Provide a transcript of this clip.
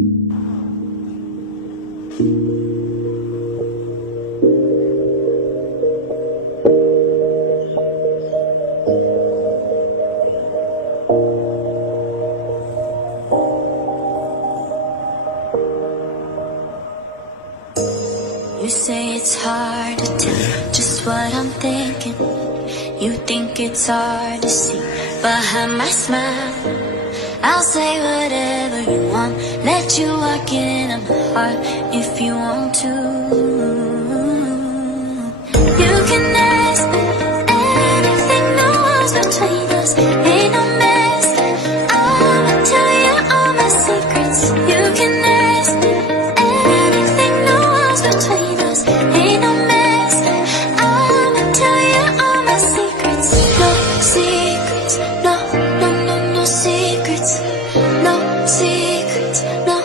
You say it's hard to tell just what I'm thinking. You think it's hard to see behind my smile. I'll say whatever you want, let you walk in on my heart if you want to. You can ask me anything, no walls between us.